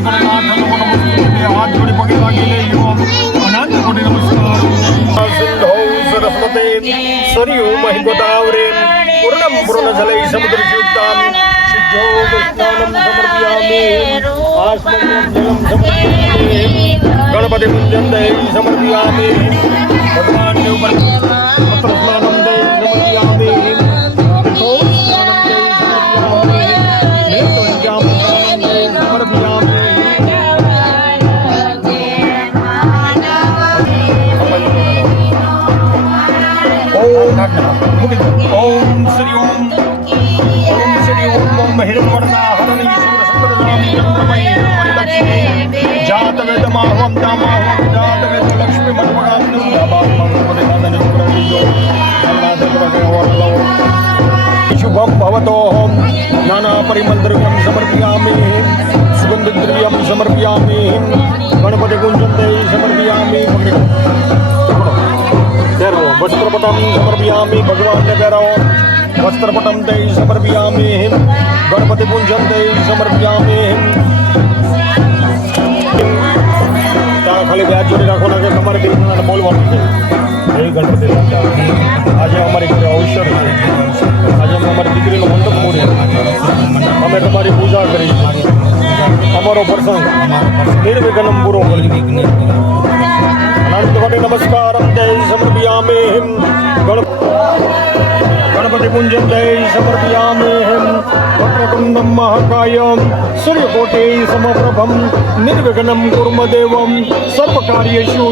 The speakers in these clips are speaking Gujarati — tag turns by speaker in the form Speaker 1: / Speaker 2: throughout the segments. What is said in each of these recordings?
Speaker 1: ನಾಯಕರನ್ನು ತಂದುಕೊಂಡು ಮುಖ್ಯಮಂತ್ರಿ ಆದ್ಯತೆ ಬಗ್ಗೆ ಆಗಿಲ್ಲ ಅನಂತ ಕೋಟಿ ನಮಸ್ಕಾರ ಸಿಂಧೌ ಸರಸ್ವತೆ ಸರಿಯು ಮಹಿಮತಾವರೆ ಪೂರ್ಣಂ ಪೂರ್ಣ ಜಲೈ ಸಮುದ್ರ ಜೀವಿತಾಂ ಸಿದ್ಧೋ ವಿಷ್ಣಾನಂ ಸಮರ್ಪಯಾಮಿ ಆಸ್ಮಂ ಜಲಂ ಸಮರ್ಪಯಾಮಿ ಗಣಪತಿ ಮುಂದೆ ಸಮರ್ಪಯಾಮಿ ಭಗವಾನ್ ಉಪಸ್ಥಿತ રાખના ઓમ શ્રી ઓમ ઓમ શ્રી ઓમ ઓમ હિરણવર્તા હરણી સુર સુપ્રદામી ચંદ્રમયી પરિલક્ષ્મી જાત વેદ માહવમ દામાહવમ જાત વેદ લક્ષ્મી મનમણામ નંદાબાદ મનોપરિનાદન પ્રવિદો કલ્લાદન ભગવાન શુભમ ભવતોહમ નાના પરિમંત્રકમ સમર્પયામિ સુગંધ દ્રવ્યમ સમર્પયામિ ગણપતિ કુંજમ સમર્પયામિ વગેરે પહેરવો વસ્ત્રપટમ સમર્પયામિ ભગવાનને પહેરાવો. વસ્ત્રપટમ તે સમર્પયામિ ગણપતિ પૂજન તે સમર્પયામિ ત્યાં ખાલી વ્યાજ જોડી રાખો કે તમારે બિલકુલ બોલવાનું છે. એ ગણપતિ. આજે અમારી ઘરે અવસર છે. આજે અમે અમારી દીકરીનો મંડપ મૂડી અમે તમારી પૂજા કરી અમારો પ્રસંગ નિર્વિઘ્નમ પૂરો કરી અનંત નમસ્કારમ જય સમર્પયામે ગણ ગણપતિ પૂજન જય સમર્પયામે વક્રતુંડમ મહાકાયમ સૂર્યકોટે સમપ્રભમ નિર્વિઘ્નમ કુર્મ દેવમ સર્વકાર્યેષુ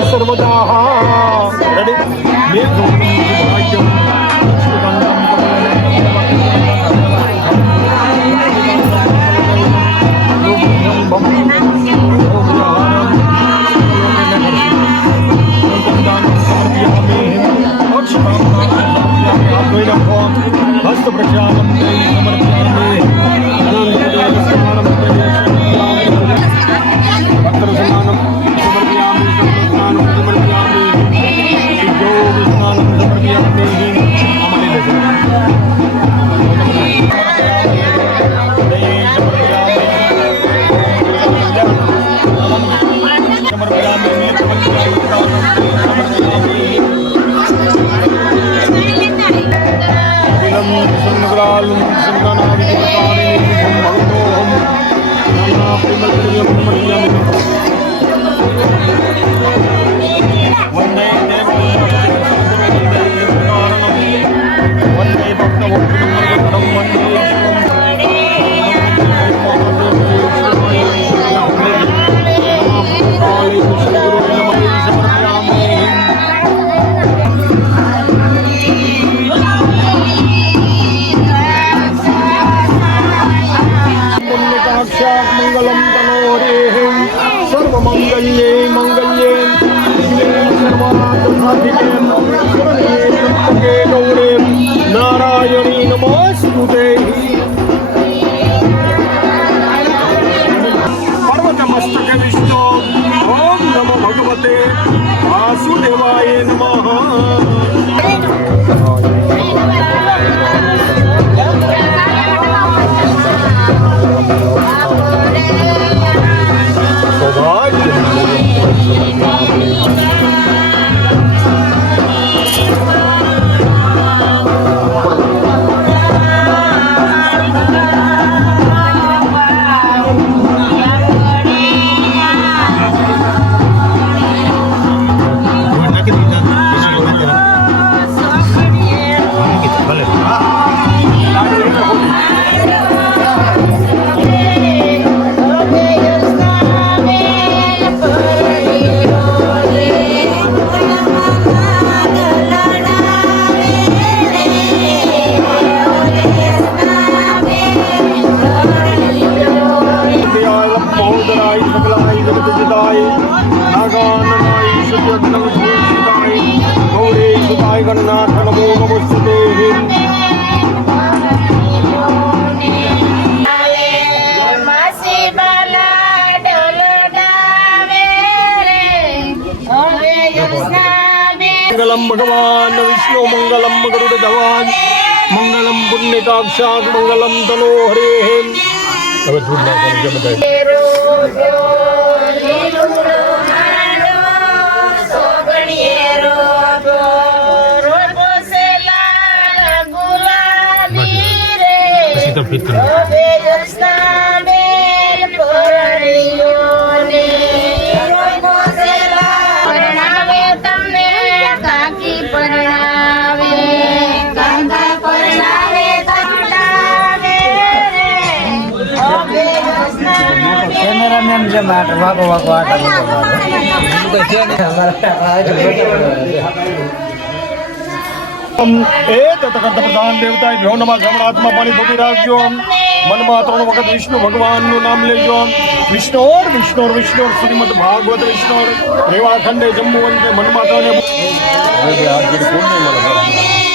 Speaker 1: சிந்தனாலும் சிந்தனாவின் காரணம் மருந்தோகம் நானா பின்னல் নারায়ণী নমস্তুতে সর্বতমস্তকে বিষ্ণু ওম নমো ভগবতে বাসুদেবায় নমঃ મંગલમ ભગવાન વિષ્ણુ મંગલમ ગરુડ ધવાન મંગલમ પુણ્યકાક્ષાત મંગલમ તનો હરે હવે
Speaker 2: કેમેરામેન માટ. વાગો વાગો આટા તો છે ને
Speaker 1: એ કરત પ્રધાન દેવતા ભ્યો નમા જમણ હાથમાં પાણી ભોગી રાખજો મનમાં ત્રણ વખત વિષ્ણુ ભગવાનનું નામ લેજો વિષ્ણોર વિષ્ણોર વિષ્ણોર શ્રીમદ ભાગવત વિષ્ણોર. રેવાખંડે જમ્મુ વંદે મનમાં ત્રણે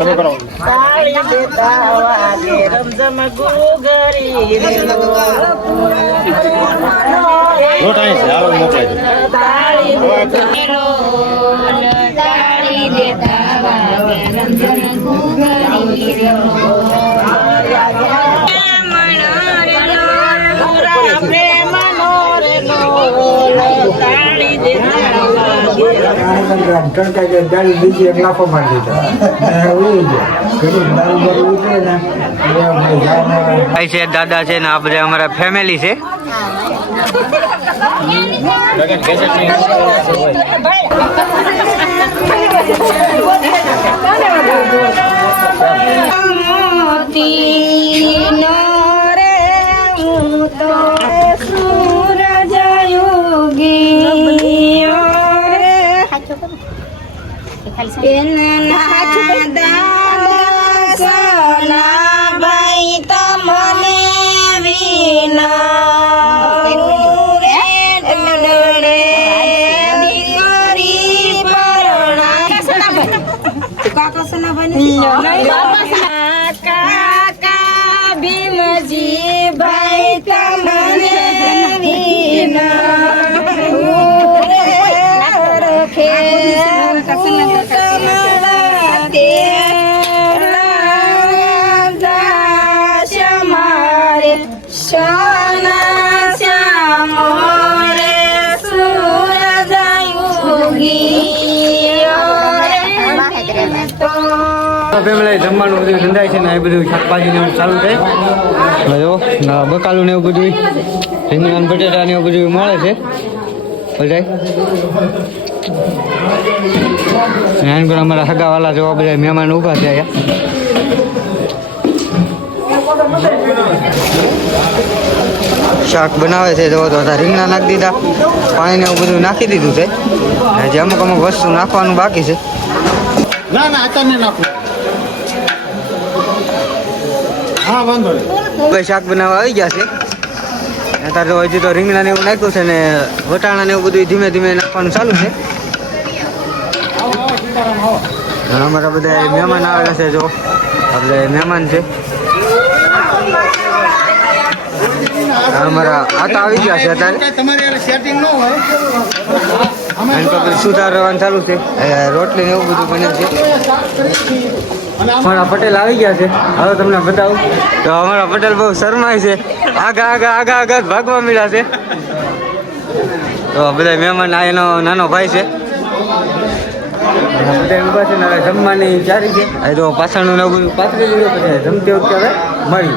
Speaker 1: તમે કરો. લોટ અહીં છે આવે છે
Speaker 3: તાળી દેતા તાળી નો પ્રેમનો રેલો તાળી દેતા
Speaker 2: તડકા બીજી એક
Speaker 4: છે દાદા છે ને આ બધા અમારા ફેમિલી છે. ફેમિલી જમવાનું બધું ધંધાય છે ને એ બધું શાકભાજી ને ચાલુ થાય જો બકાલું ને એવું બધું, રીંગણા બટેટા ને એવું બધું મળે છે. બધાય. નાન પર અમારા હગાવાલા જોવા બધા મહેમાન ઊભા થયા શાક બનાવે છે, જો, તો રીંગણા નાખી દીધા. પાણીને એવું બધું નાખી દીધું છે. હજી અમુક અમુક વસ્તુ નાખવાનું બાકી છે.
Speaker 1: ના ના અત્યારે નાખું. હા વાંધો નહીં.
Speaker 4: શાક બનાવવા આવી ગયા છે? અત્યારે તો હજી તો રીંગણા ને એવું નાખ્યું છે ને વટાણા ને એવું બધું ધીમે ધીમે નાખવાનું ચાલુ છે. અમારા બધા મહેમાન આવેલા છે જો. આપણે મહેમાન છે. અમારા આતા આવી ગયા છે અત્યારે.
Speaker 1: તમારે સેટિંગ ન હોય.
Speaker 4: પછી સુધારવાનું ચાલુ છે. રોટલી ને એવું બધું બને છે. અમારા પટેલ આવી ગયા છે. હવે તમને બતાવું. તો અમારા પટેલ બહુ શરમાય છે. આગા આગા આગા આગા ભાગવા મળ્યા છે. તો બધા મહેમાન આ એનો નાનો ભાઈ છે. ને હવે જમવાની ચારી છે. તો પાછળનું નવું પાથરી લીધું જમતી વખતે હવે મળી